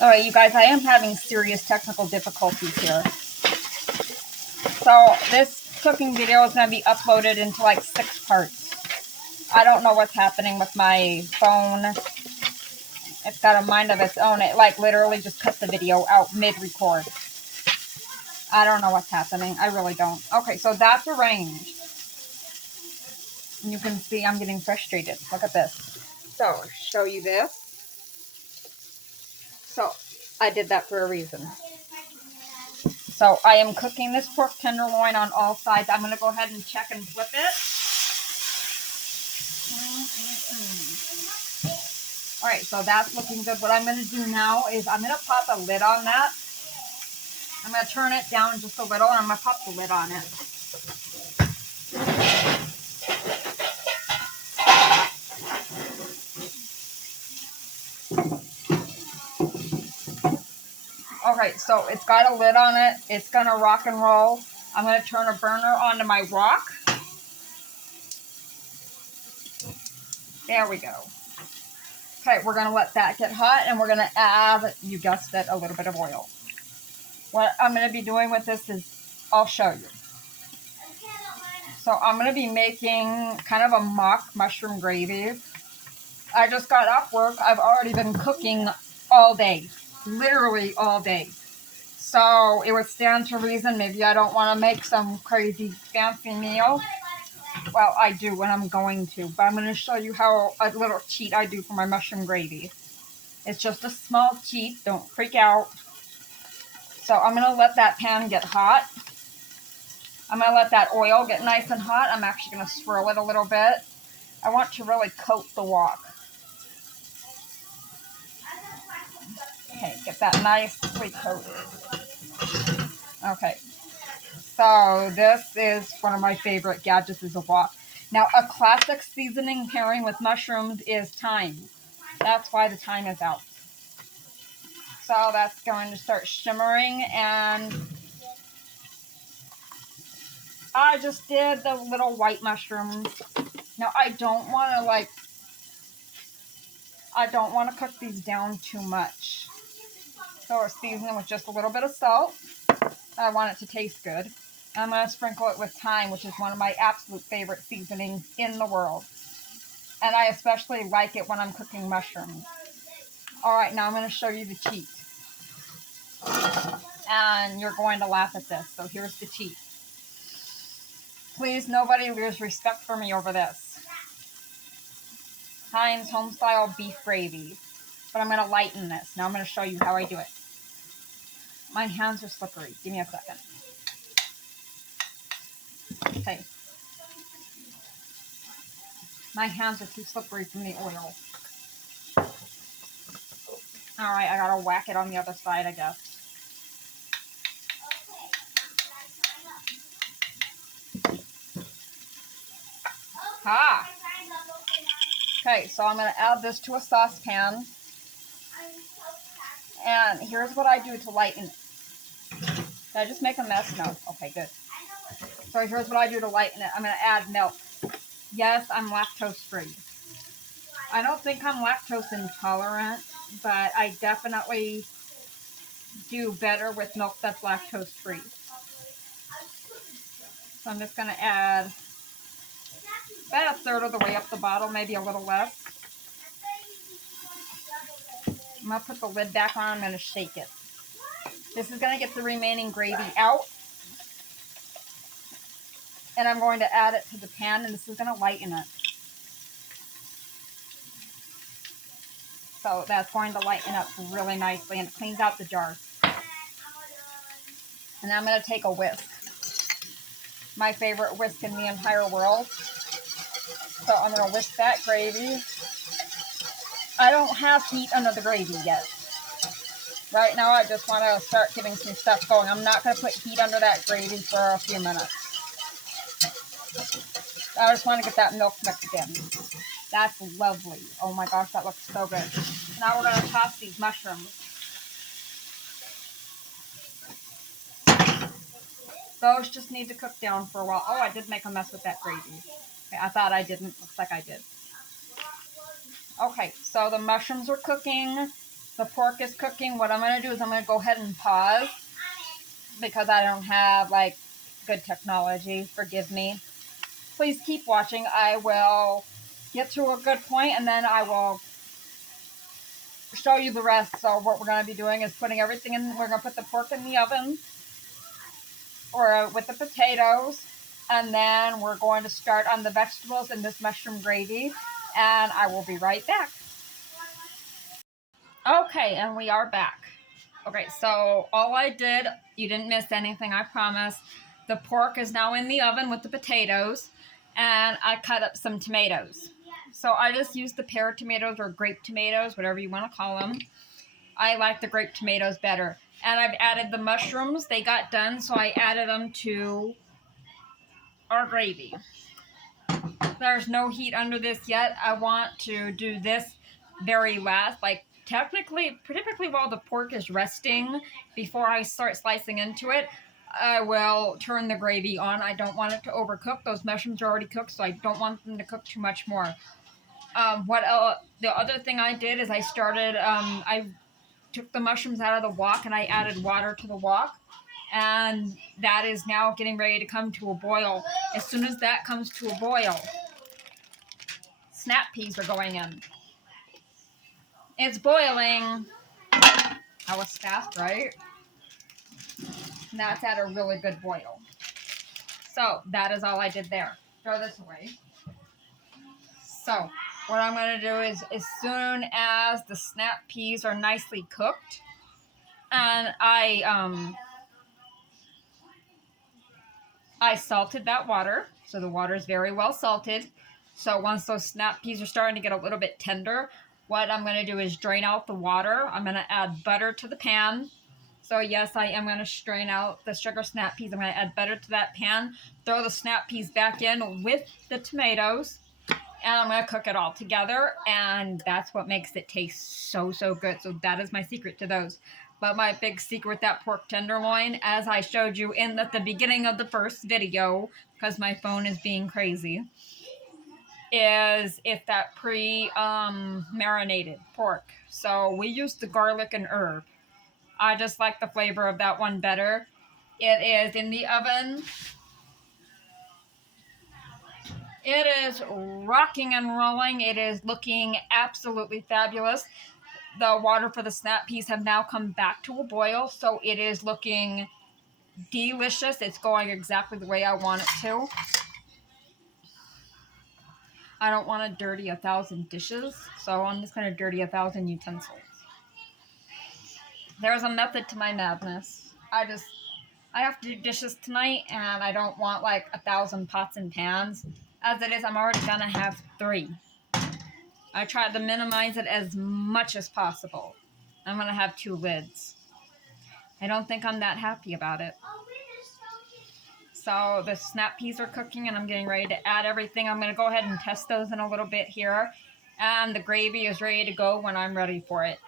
Alright, you guys, I am having serious technical difficulties here. So, this cooking video is going to be uploaded into like 6 parts. I don't know what's happening with my phone. It's got a mind of its own. It like literally just cut the video out mid-record. I don't know what's happening. I really don't. Okay, so that's arranged. You can see I'm getting frustrated. Look at this. So, show you this. So, I did that for a reason. So, I am cooking this pork tenderloin on all sides. I'm going to go ahead and check and flip it. Alright, so that's looking good. What I'm going to do now is I'm going to pop a lid on that. I'm going to turn it down just a little and I'm going to pop the lid on it. Okay, so it's got a lid on it. It's going to rock and roll. I'm going to turn a burner onto my wok. There we go. Okay, we're going to let that get hot and we're going to add, you guessed it, a little bit of oil. What I'm going to be doing with this is, I'll show you. So I'm going to be making kind of a mock mushroom gravy. I just got off work. I've already been cooking all day. Literally all day. So it would stand to reason maybe I don't want to make some crazy fancy meal. Well, I do when I'm going to. But I'm going to show you how a little cheat I do for my mushroom gravy. It's just a small cheat. Don't freak out. So I'm going to let that pan get hot. I'm going to let that oil get nice and hot. I'm actually going to swirl it a little bit. I want to really coat the wok. Okay, get that nicely coated. Okay. So this is one of my favorite gadgets is a wok. Now, a classic seasoning pairing with mushrooms is thyme. That's why the thyme is out. So that's going to start shimmering, and I just did the little white mushrooms. Now, I don't want to cook these down too much. So we're seasoning with just a little bit of salt. I want it to taste good. I'm going to sprinkle it with thyme, which is one of my absolute favorite seasonings in the world. And I especially like it when I'm cooking mushrooms. Alright, now I'm going to show you the cheat. And you're going to laugh at this. So here's the cheat. Please, nobody lose respect for me over this. Heinz Homestyle Beef Gravy. But I'm going to lighten this. Now I'm going to show you how I do it. My hands are slippery. Give me a second. Okay. My hands are too slippery from the oil. Alright, I gotta whack it on the other side, I guess. Ah! Okay, so I'm gonna add this to a saucepan. And here's what I do to lighten it. Did I just make a mess? No. Okay, good. So here's what I do to lighten it. I'm going to add milk. Yes, I'm lactose free. I don't think I'm lactose intolerant, but I definitely do better with milk that's lactose free. So I'm just going to add about a third of the way up the bottle, maybe a little less. I'm going to put the lid back on. I'm going to shake it. This is going to get the remaining gravy out. And I'm going to add it to the pan, and this is going to lighten it. So that's going to lighten up really nicely, and it cleans out the jars. And I'm going to take a whisk. My favorite whisk in the entire world. So I'm going to whisk that gravy. I don't have heat under the gravy yet. Right now, I just want to start getting some stuff going. I'm not going to put heat under that gravy for a few minutes. I just want to get that milk mixed in. That's lovely. Oh my gosh, that looks so good. Now we're going to toss these mushrooms. Those just need to cook down for a while. Oh, I did make a mess with that gravy. Okay, I thought I didn't. Looks like I did. Okay, so the mushrooms are cooking. The pork is cooking. What I'm going to do is I'm going to go ahead and pause because I don't have like good technology. Forgive me. Please keep watching. I will get to a good point and then I will show you the rest. So what we're going to be doing is putting everything in. We're going to put the pork in the oven or with the potatoes. And then we're going to start on the vegetables in this mushroom gravy. And I will be right back. Okay, and we are back. Okay, so all I did, you didn't miss anything, I promise. The pork is now in the oven with the potatoes, and I cut up some tomatoes. So I just used the pear tomatoes or grape tomatoes, whatever you want to call them. I like the grape tomatoes better. And I've added the mushrooms. They got done, so I added them to our gravy. There's no heat under this yet. I want to do this very last, like typically while the pork is resting, before I start slicing into it, I will turn the gravy on. I don't want it to overcook. Those mushrooms are already cooked, so I don't want them to cook too much more. The other thing I did is I took the mushrooms out of the wok and I added water to the wok. And that is now getting ready to come to a boil. As soon as that comes to a boil, snap peas are going in. It's boiling. That was fast, right? Now it's at a really good boil. So that is all I did there. Throw this away. So what I'm going to do is as soon as the snap peas are nicely cooked, and I salted that water. So the water is very well salted. So once those snap peas are starting to get a little bit tender, what I'm going to do is drain out the water. I'm going to add butter to the pan. So yes, I am going to strain out the sugar snap peas. I'm going to add butter to that pan, throw the snap peas back in with the tomatoes, and I'm going to cook it all together, and that's what makes it taste so, so good. So that is my secret to those. But my big secret with that pork tenderloin, as I showed you in the beginning of the first video, because my phone is being crazy, is it's that marinated pork. So we used the garlic and herb. I just like the flavor of that one better. It is in the oven. It is rocking and rolling. It is looking absolutely fabulous. The water for the snap peas have now come back to a boil, so it is looking delicious. It's going exactly the way I want it to. I don't want to dirty 1,000 dishes, so I'm just going to dirty 1,000 utensils. There's a method to my madness. I have to do dishes tonight, and I don't want like 1,000 pots and pans. As it is, I'm already going to have 3. I tried to minimize it as much as possible. I'm going to have 2 lids. I don't think I'm that happy about it. So the snap peas are cooking, and I'm getting ready to add everything. I'm going to go ahead and test those in a little bit here. And the gravy is ready to go when I'm ready for it.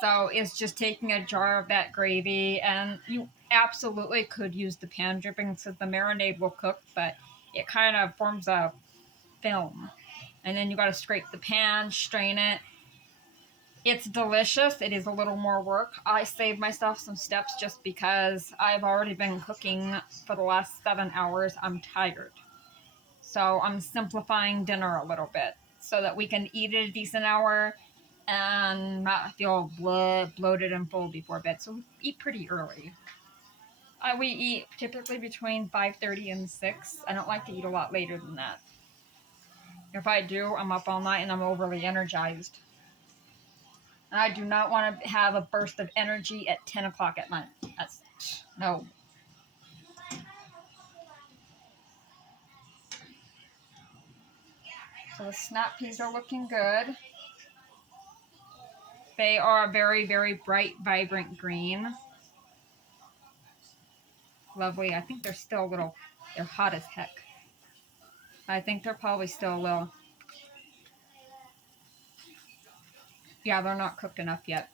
So it's just taking a jar of that gravy, and you absolutely could use the pan dripping so the marinade will cook, but it kind of forms a film. And then you got to scrape the pan, strain it. It's delicious. It is a little more work. I saved myself some steps just because I've already been cooking for the last 7 hours. I'm tired. So I'm simplifying dinner a little bit so that we can eat at a decent hour and not feel bloated and full before bed. So we eat pretty early. We eat typically between 5:30 and 6. I don't like to eat a lot later than that. If I do, I'm up all night and I'm overly energized. And I do not want to have a burst of energy at 10 o'clock at night. No. So the snap peas are looking good. They are very, very bright, vibrant green. Lovely. I think they're still they're hot as heck. I think they're probably still a little, yeah, they're not cooked enough yet.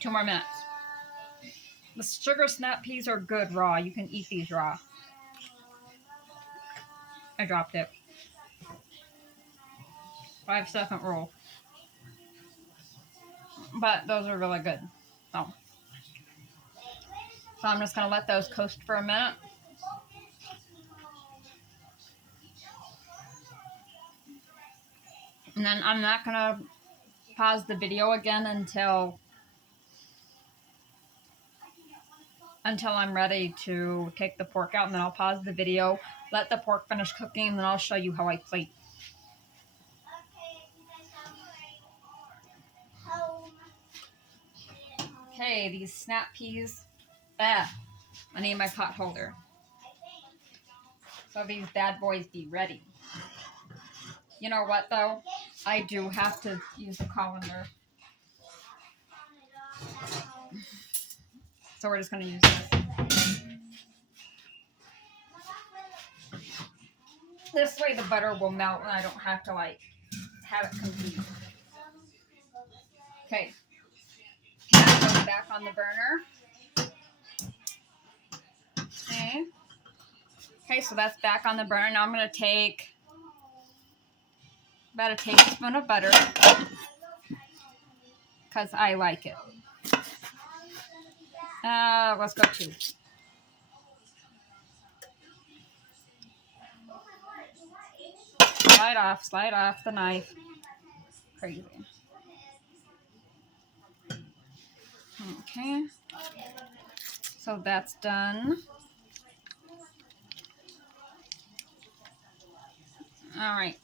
2 more minutes. The sugar snap peas are good raw. You can eat these raw. I dropped it. 5-second rule. but those are really good. So I'm just going to let those coast for a minute. And then I'm not going to pause the video again until I'm ready to take the pork out, and then I'll pause the video, let the pork finish cooking, and then I'll show you how I plate. Okay, these snap peas. I need my pot holder. So these bad boys be ready. You know what though? I do have to use the colander. So we're just going to use this. This way the butter will melt and I don't have to like have it compete. Okay. Pan goes back on the burner. Okay. Okay, so that's back on the burner. Now I'm going to take about a tablespoon of butter because I like it. Let's go 2. Slide off the knife. Crazy. Okay. So that's done. All right.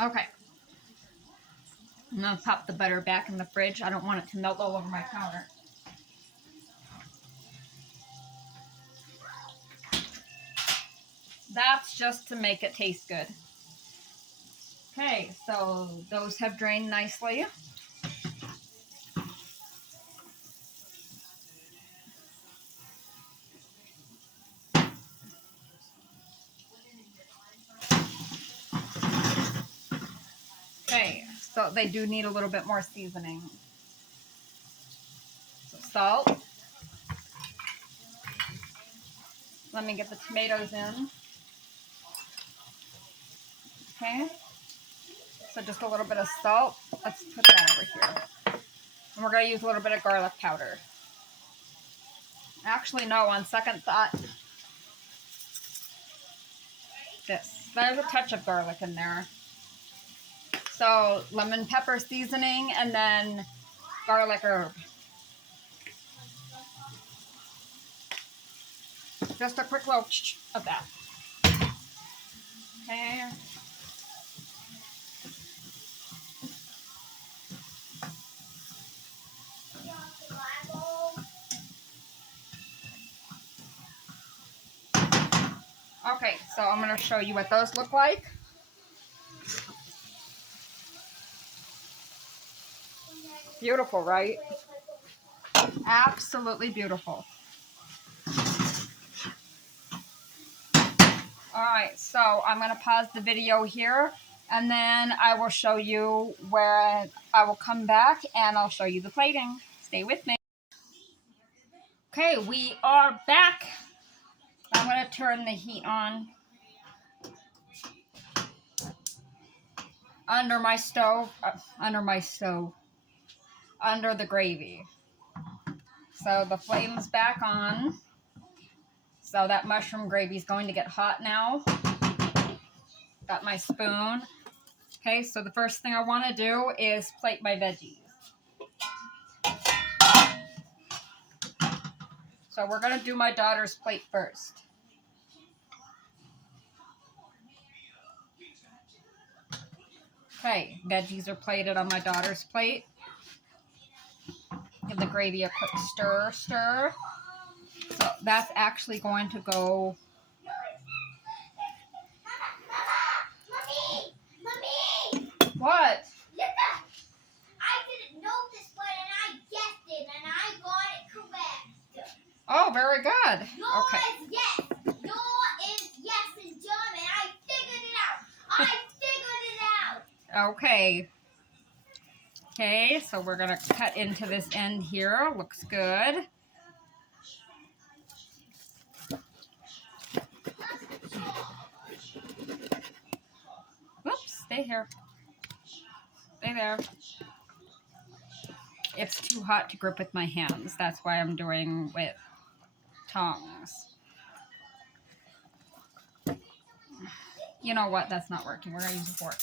Okay. I'm going to pop the butter back in the fridge. I don't want it to melt all over my counter. That's just to make it taste good. Okay, so those have drained nicely. Okay, so they do need a little bit more seasoning. So salt. Let me get the tomatoes in. Okay, so just a little bit of salt. Let's put that over here. And we're going to use a little bit of garlic powder. Actually, no, on second thought, there's a touch of garlic in there. So lemon pepper seasoning and then garlic herb. Just a quick little of that. Okay. Okay, so I'm going to show you what those look like. Beautiful, right? Absolutely beautiful. Alright, so I'm going to pause the video here, and then I will show you where I will come back and I'll show you the plating. Stay with me. Okay, we are back. I'm going to turn the heat on. Under the gravy. So the flame's back on. So that mushroom gravy is going to get hot now. Got my spoon. Okay, so the first thing I want to do is plate my veggies. So we're going to do my daughter's plate first. Okay, veggies are plated on my daughter's plate. Give the gravy a quick stir. So that's actually going to go... Mommy! What? I didn't know this one and I guessed it and I got it correct. Oh, very good. Yours is yes. Yours is yes in German. I figured it out. Okay. Okay, so we're going to cut into this end here. Looks good. Whoops, stay here. Hey there. It's too hot to grip with my hands. That's why I'm doing with tongs. You know what? That's not working. We're going to use a fork.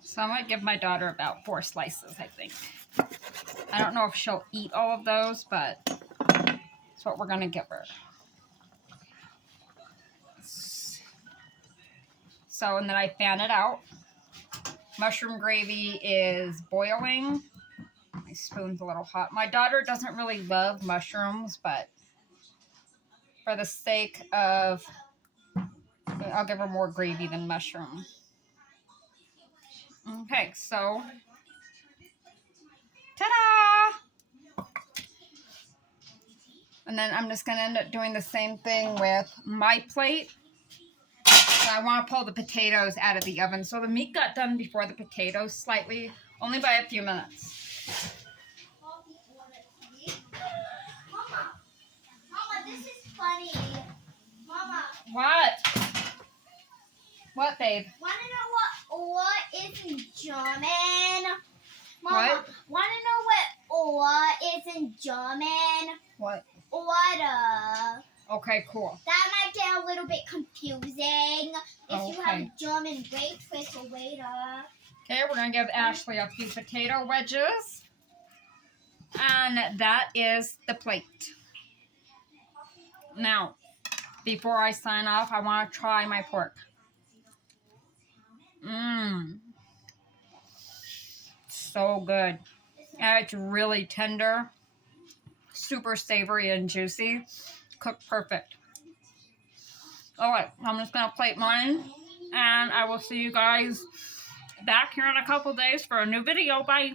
So I'm going to give my daughter about 4 slices, I think. I don't know if she'll eat all of those, but that's what we're going to give her. So, and then I fan it out. Mushroom gravy is boiling. My spoon's a little hot. My daughter doesn't really love mushrooms, but for the sake of, I'll give her more gravy than mushroom. Okay, so, ta-da! And then I'm just going to end up doing the same thing with my plate. So I want to pull the potatoes out of the oven. So the meat got done before the potatoes slightly, only by a few minutes. Mama, this is funny. Mama. What? What, babe? Want to know what is in German? Mama, What? want to know what is in German? What? Order. Okay, cool. That might get a little bit confusing if you have Okay. German waitress or waiter. Okay, we're going to give Ashley a few potato wedges. And that is the plate. Now, before I sign off, I want to try my pork. Mmm. So good. It's really tender, super savory and juicy. Cooked perfect. Alright, I'm just going to plate mine. And I will see you guys back here in a couple days for a new video. Bye.